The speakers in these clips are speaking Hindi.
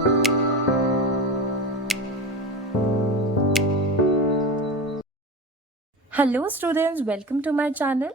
Hello students, welcome to my channel.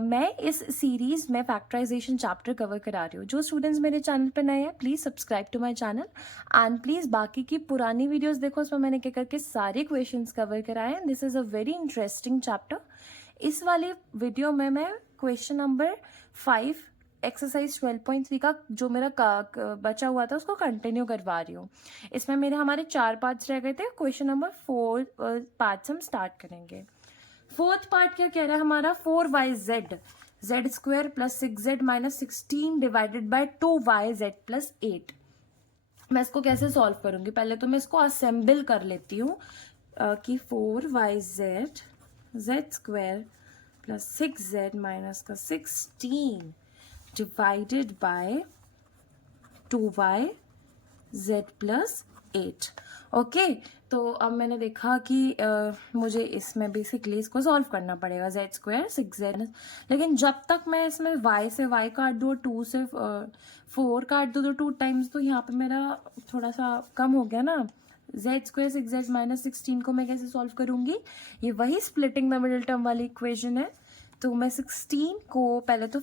मैं इस सीरीज़ में फैक्टराइजेशन चैप्टर कवर करा रही हूँ। जो स्टूडेंट्स मेरे चैनल पर नए हैं, please subscribe to my channel and please बाकी की पुरानी वीडियोस देखो, उसमें मैंने क्या करके सारे क्वेश्चंस कवर कराए हैं। This is a very interesting chapter. इस वाली वीडियो में मैं क्वेश्चन नंबर 5 एक्सरसाइज 12.3 का जो मेरा बचा हुआ था उसको कंटिन्यू करवा रही हूँ। इसमें हमारे 4 पार्ट्स रह गए थे। क्वेश्चन नंबर 4 पार्ट्स हम स्टार्ट करेंगे। फोर्थ पार्ट क्या कह रहा है हमारा, 4yz Z square plus 6z minus 16 divided by 2yz plus 8। मैं इसको कैसे सॉल्व करूंगी, पहले तो मैं इसको असेंबल कर लेती हूँ कि 4yz Z square plus 6z minus का 16 divided by 2yz plus 8। Okay, तो अब मैंने देखा कि मुझे इसमें बेसिकली इसको सॉल्व करना पड़ेगा, जेड स्क्वायर 6z। लेकिन जब तक मैं इसमें y से y काट दूँ और 2 से 4 काट दूँ तो 2 टाइम्स, तो यहाँ पे मेरा थोड़ा सा कम हो गया ना। जेड स्क्वायर 6z माइनस 16 को मैं कैसे सॉल्व करूँगी, ये वही स्प्लिटिंग द मिडिल टर्म वाली इक्वेशन है। तो मैं 16 को पहले तो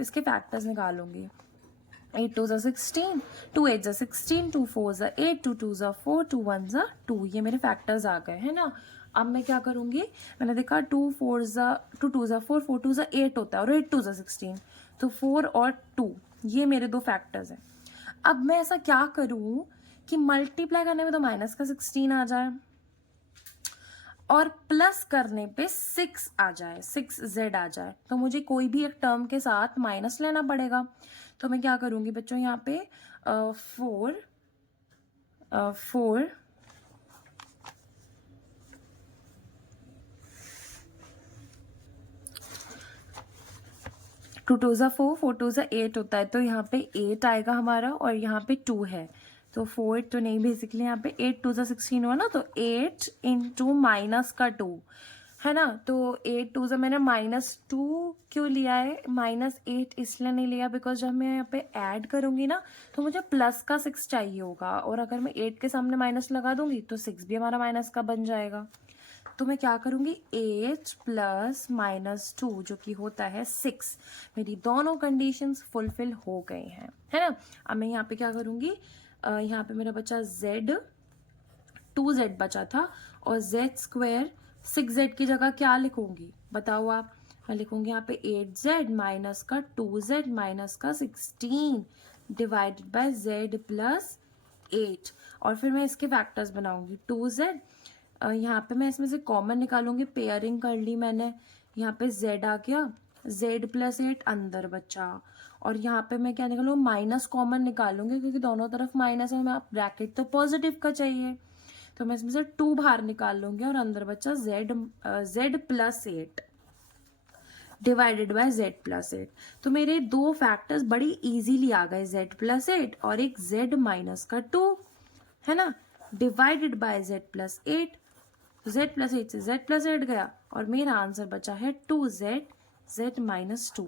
इसके फैक्टर्स निकालूंगी। 8 2 16, 2 8 16, 2 4 8, 2 2 4, 2 1 2। ये मेरे फैक्टर्स आ गए है ना। अब मैं क्या करूंगी, मैंने देखा 2 4 2 2 4, 4 2 8 होता है और 8 2 16, तो 4 और 2 ये मेरे दो फैक्टर्स हैं। अब मैं ऐसा क्या करूं कि मल्टीप्लाई करने में तो माइनस का 16 आ जाए और प्लस करने पे 6 आ जाए, 6z आ जाए। तो मुझे कोई भी एक टर्म के साथ माइनस लेना पड़ेगा। तो मैं क्या करूंगी बच्चों, यहाँ पे 4 2 2 4, 4 2 8 होता है, तो यहाँ पे 8 आएगा हमारा और यहाँ पे 2 है, तो 4 तो नहीं, बेसिकली यहाँ पे 8 2 16 हुआ ना, तो 8 इंटू माइनस का 2 है ना। तो 8 2 मैंने -2 क्यों लिया है, -8 इसलिए नहीं लिया बिकॉज जब मैं यहाँ पे ऐड करूंगी ना तो मुझे प्लस का 6 चाहिए होगा, और अगर मैं 8 के सामने माइनस लगा दूंगी तो 6 भी हमारा माइनस का बन जाएगा। तो मैं क्या करूंगी, 8 प्लस -2 जो कि होता है 6। मेरी दोनों कंडीशंस फुलफिल हो गई हैं, है ना। अब मैं यहाँ पे क्या करूंगी, यहाँ पे मेरा बचा z, 2z बचा था, और z स्क्वायर 6z की जगह क्या लिखूंगी बताओ आप। मैं लिखूंगी यहाँ पे 8z माइनस का 2z माइनस का 16 डिवाइडेड बाय z प्लस 8, और फिर मैं इसके फैक्टर्स बनाऊंगी। 2z यहाँ पे मैं इसमें से कॉमन निकालूंगी, पेयरिंग कर ली मैंने, यहाँ पे z आ गया, z प्लस 8 अंदर बचा, और यहाँ पे मैं क्या निकालूंगी, माइनस कॉमन निकालूंगी क्योंकि दोनों तरफ माइनस है, मैं ब्रैकेट तो पॉजिटिव का चाहिए, तो मैं इसमें से 2 बाहर निकाल लूंगी और अंदर बचा z plus 8 divided by z plus 8। तो मेरे दो फैक्टर्स बड़ी इजीली आ गए, z प्लस 8 और एक z माइनस का 2, है ना, divided by z plus 8। z plus 8 से z प्लस 8 गया और मेरा आंसर बचा है 2z z माइनस 2।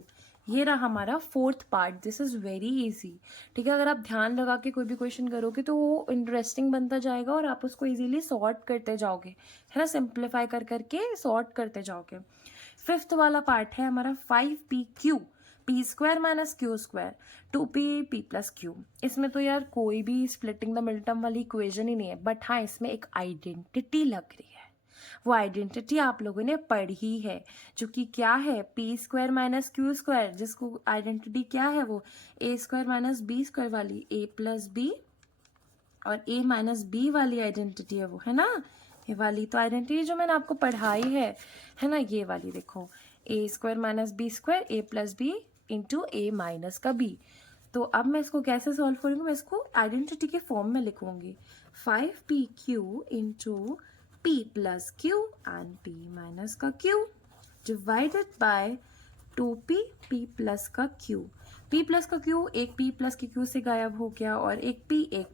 ये रहा हमारा fourth part. This is very easy, ठीक है। अगर आप ध्यान लगा के कोई भी क्वेश्चन करोगे तो वो इंटरेस्टिंग बनता जाएगा और आप उसको इजीली सॉर्ट करते जाओगे, है ना, सिंप्लीफाई कर करके सॉर्ट करते जाओगे। फिफ्थ वाला पार्ट है हमारा 5pq, P square minus Q square 2p plus Q. इसमें तो यार कोई भी स्प्लिटिंग द मिड टर्म वाली इक्वेशन ही नहीं है, बट हाँ इसमें एक आइडेंटिटी लग रही है। वो आइडेंटिटी आप लोगों ने पढ़ी है, जो कि क्या है, P square minus Q square, जिसको आइडेंटिटी क्या है, वो ए स्क्वायर माइनस बी स्क्वायर वाली, ए प्लस बी और ए माइनस बी वाली आइडेंटिटी है वो, है ना। ये वाली तो आइडेंटिटी जो मैंने आपको पढ़ाई है ना, ये वाली देखो, ए स्क्वायर माइनस बी स्क्वायर, ए प्लस बी इंटू ए माइनस का बी। तो अब मैं इसको कैसे सॉल्व करूंगी, मैं इसको आइडेंटिटी के फॉर्म में लिखूंगी, 5pq into p plus q and p minus का q divided by 2p p plus का q। p प्लस का q एक p प्लस के q से गायब हो गया और एक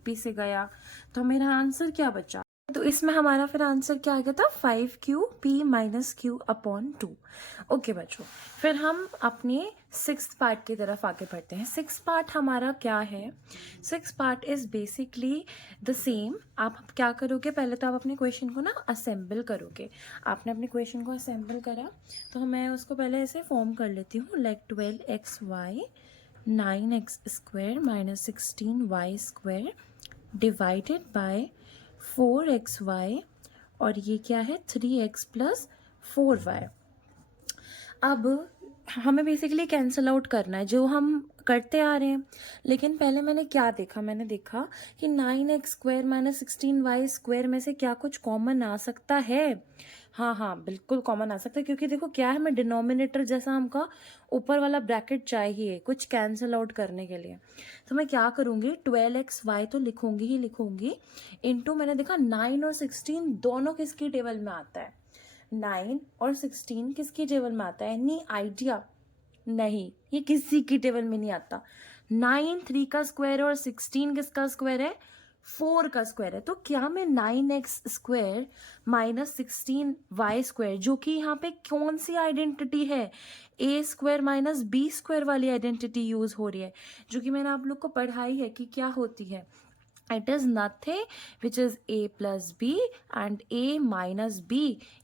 p से गया, तो मेरा आंसर क्या बचा, तो इसमें हमारा फिर आंसर क्या आ गया था 5qp minus q upon 2। Okay बच्चों, फिर हम अपने 6th पार्ट की तरफ आगे बढ़ते हैं। 6th पार्ट हमारा क्या है? 6th part is basically the same. आप क्या करोगे, पहले तो आप अपने क्वेश्चन को ना असेंबल करोगे। आपने अपने क्वेश्चन को असेंबल करा तो मैं उसको पहले ऐसे फॉर्म कर लेती हूँ, like 12xy 9x square minus 16y square divided by 4xy और ये क्या है 3x प्लस 4y। अब हमें बेसिकली कैंसिल आउट करना है जो हम करते आ रहे हैं। लेकिन पहले मैंने क्या देखा, मैंने देखा कि 9x square minus 16y square में से क्या कुछ कॉमन आ सकता है। हाँ बिल्कुल कॉमन आ सकता है, क्योंकि देखो क्या है, हमें डिनोमिनेटर जैसा हमका ऊपर वाला ब्रैकेट चाहिए कुछ कैंसिल आउट करने के लिए। तो मैं क्या करूँगी, 12xy तो लिखूंगी ही लिखूंगी, इनटू मैंने देखा 9 और 16 दोनों किसकी टेबल में आता है। 9 और 16 किसकी टेबल में आता है? Any idea? नहीं, ये किसी की टेबल में नहीं आता। 9 3 का स्क्वायर है और 16 किसका स्क्वायर है? 4 का स्क्वायर है। तो क्या मैं 9x square minus 16y square, जो कि यहाँ पे कौन सी आइडेंटिटी है, a square minus b square वाली आइडेंटिटी यूज हो रही है, जो कि मैंने आप लोग को पढ़ाई है कि क्या होती है। It is nothing which is a plus b and a minus b।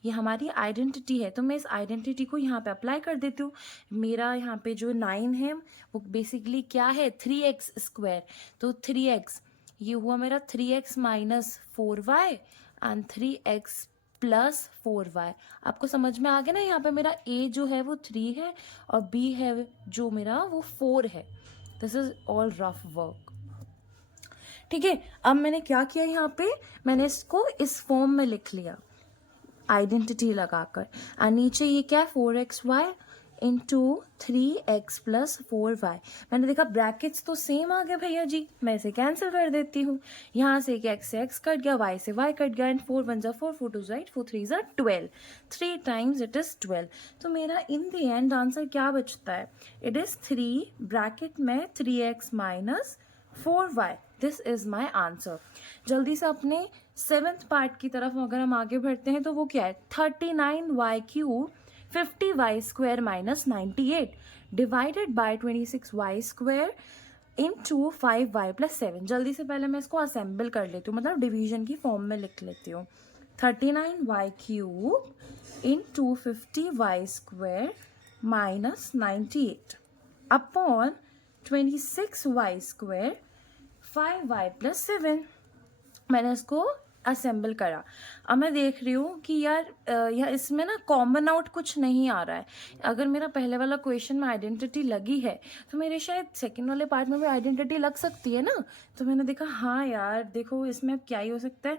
ये हमारी आइडेंटिटी है। तो मैं इस आइडेंटिटी को यहाँ पे अप्लाई कर देती हूँ। मेरा यहाँ पे जो 9 है वो बेसिकली क्या है 3x स्क्वायर। तो 3x ये हुआ मेरा 3x minus 4y and 3x plus 4y। आपको समझ में आ गया ना? यहाँ पे मेरा a जो है वो 3 है और b है जो मेरा वो 4 है। This is all rough work. ठीक है, अब मैंने क्या किया, यहाँ पे मैंने इसको इस फॉर्म में लिख लिया आइडेंटिटी लगाकर। और नीचे ये क्या है 4xy into 3x plus 4y। मैंने देखा ब्रैकेट्स तो सेम आ गए भैया जी, मैं इसे कैंसिल कर देती हूँ। यहाँ से x से x कट गया, y से y कट गया, एंड 4 1 जा 4 4 2 जा 8 4 3 जा 12, 3 टाइम्स इट इज 12। तो मेरा इन द एंड आंसर क्या बचता है? इट इज 3 ब्रैकेट में 3x minus 4y। This is my answer. जल्दी से अपने 7th पार्ट की तरफ अगर हम आगे बढ़ते हैं तो वो क्या है 39y cube 50y square minus 98 divided by 26y square into 5y plus 7। जल्दी से पहले मैं इसको असेंबल कर लेती हूँ, मतलब डिवीजन की फॉर्म में लिख लेती हूँ। 39y cube into 50y square minus 98 upon 26y square 5y plus 7। मैंने इसको असेंबल करा। अब मैं देख रही हूँ कि यार इसमें ना कॉमन आउट कुछ नहीं आ रहा है। अगर मेरा पहले वाला क्वेश्चन में आइडेंटिटी लगी है तो मेरे शायद सेकंड वाले पार्ट में भी आइडेंटिटी लग सकती है ना। तो मैंने देखा हाँ यार देखो इसमें अब क्या ही हो सकता है।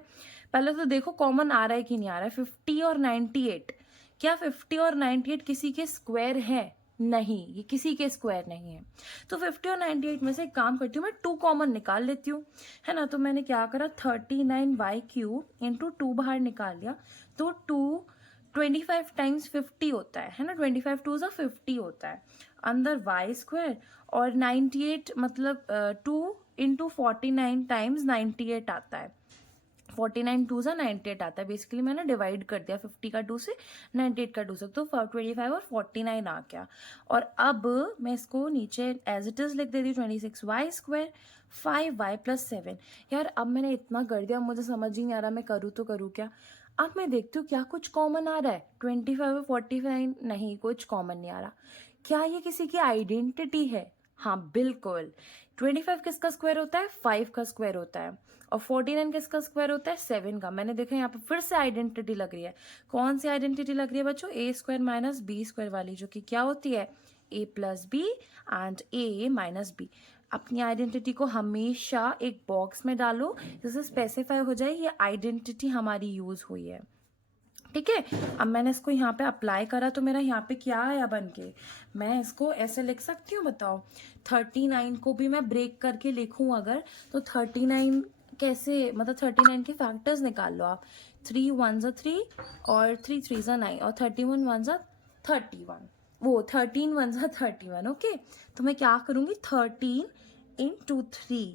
पहले तो देखो कॉमन आ रहा है कि नहीं आ रहा है। 50 और 98, क्या 50 और 98 किसी के स्क्वायर है? नहीं, ये किसी के स्क्वायर नहीं है। तो 50 और 98 में से एक काम करती हूँ, मैं 2 कॉमन निकाल लेती हूँ, है ना। तो मैंने क्या करा 39y क्यूब इंटू 2 बाहर निकाल लिया। तो 2 25 टाइम्स 50 होता है ना। 25 2 ज़ा 50 होता है अंदर y स्क्वायर, और 98 मतलब 2 इंटू 49 टाइम्स 98 आता है। 49 2 सा 98 आता है। बेसिकली मैंने डिवाइड कर दिया 50 का 2 से 98 का 2 से, तो 25 और 49 आ गया। और अब मैं इसको नीचे एज इट इज लिख देती हूँ 26y स्क्वायर 5y प्लस 7। यार अब मैंने इतना कर दिया, मुझे समझ ही नहीं आ रहा मैं करूँ तो करूँ क्या। अब मैं देखती हूँ क्या कुछ कॉमन आ रहा है। 25 और 45 नहीं, कुछ कॉमन नहीं आ रहा। क्या ये किसी की आइडेंटिटी है? हाँ बिल्कुल। 25 किसका स्क्वायर होता है? 5 का स्क्वायर होता है। और 49 किसका स्क्वायर होता है? 7 का। मैंने देखा यहाँ पे फिर से आइडेंटिटी लग रही है। कौन सी आइडेंटिटी लग रही है बच्चों? A square minus B square वाली, जो कि क्या होती है A plus B and A minus B. अपनी आइडेंटिटी को हमेशा एक बॉक्स में डालो जिससे स्पेसिफाई हो जाए ये आइडेंटिटी हमारी यूज हुई है। ठीक है, अब मैंने इसको यहाँ पे अप्लाई करा तो मेरा यहाँ पे क्या आया बन के। मैं इसको ऐसे लिख सकती हूँ, बताओ। 39 को भी मैं ब्रेक करके लिखूँ अगर, तो 39 कैसे, मतलब 39 के फैक्टर्स निकाल लो आप। 3 1 ज़ा 3 और 3 3 ज़ा 9 और 31 1 ज़ा 31, वो 13 1 ज़ा 31। ओके, तो मैं क्या करूँगी 13 इंटू 3,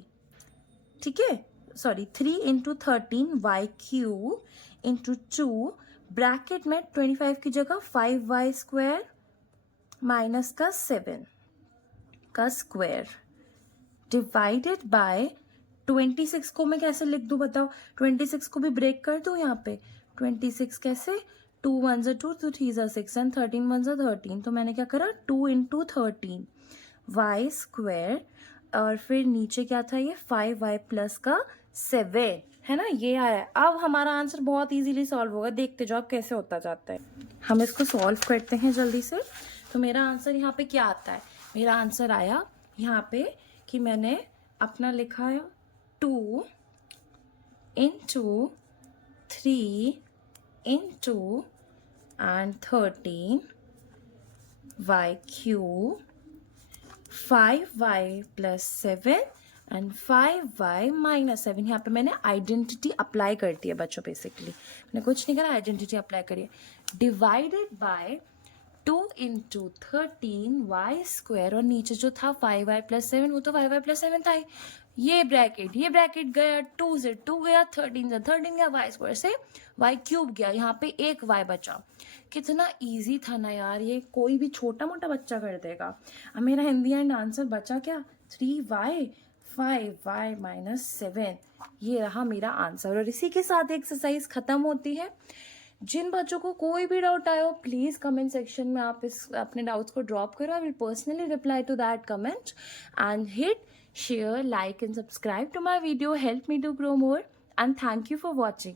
ठीक है, 3 into 13 Y Q into 2 bracket में 25 की जगह 5y स्क्वायर माइनस का 7 का स्क्वायर डिवाइडेड बाय 26 को मैं कैसे लिख दूं बताओ, 26 को भी ब्रेक कर दूं यहाँ पे, 26 कैसे, 2 1 2 2 3 6 एंड 13 1 13, तो मैंने क्या करा 2 इंटू 13 वाई स्क्वायर और फिर नीचे क्या था ये 5y प्लस का 7 है ना, ये आया। अब हमारा आंसर बहुत इजीली सॉल्व होगा, देखते जाओ कैसे होता जाता है। हम इसको सॉल्व करते हैं जल्दी से। तो मेरा आंसर यहाँ पे क्या आता है, मेरा आंसर आया यहाँ पे कि मैंने अपना लिखा है 2 into 3 into and 13 Y Q 5y plus 7 and 5y minus 7। यहाँ पे मैंने आइडेंटिटी अप्लाई कर दी है बच्चों, बेसिकली मैंने कुछ नहीं करा, आइडेंटिटी अप्लाई करिए। Divided by 2 into 13 Y square और नीचे जो था 5y प्लस 7 वो तो 5y प्लस 7 था ही। ये ब्रैकेट गया, 2 से 2 गया, 13 से 13 गया, वाई स्क्वायर से वाई क्यूब गया, यहाँ पे एक वाई बचा। कितना इजी था ना यार, ये कोई भी छोटा मोटा बच्चा कर देगा। अब मेरा हिंदी एंड आंसर बचा क्या, 3y 5y माइनस 7, ये रहा मेरा आंसर। और इसी के साथ एक्सरसाइज खत्म होती है। जिन बच्चों को कोई भी डाउट आया हो प्लीज़ कमेंट सेक्शन में आप इस अपने डाउट्स को ड्रॉप करो। I will personally reply to that comment and hit share, like and subscribe to my video. Help me to grow more, and thank you for watching.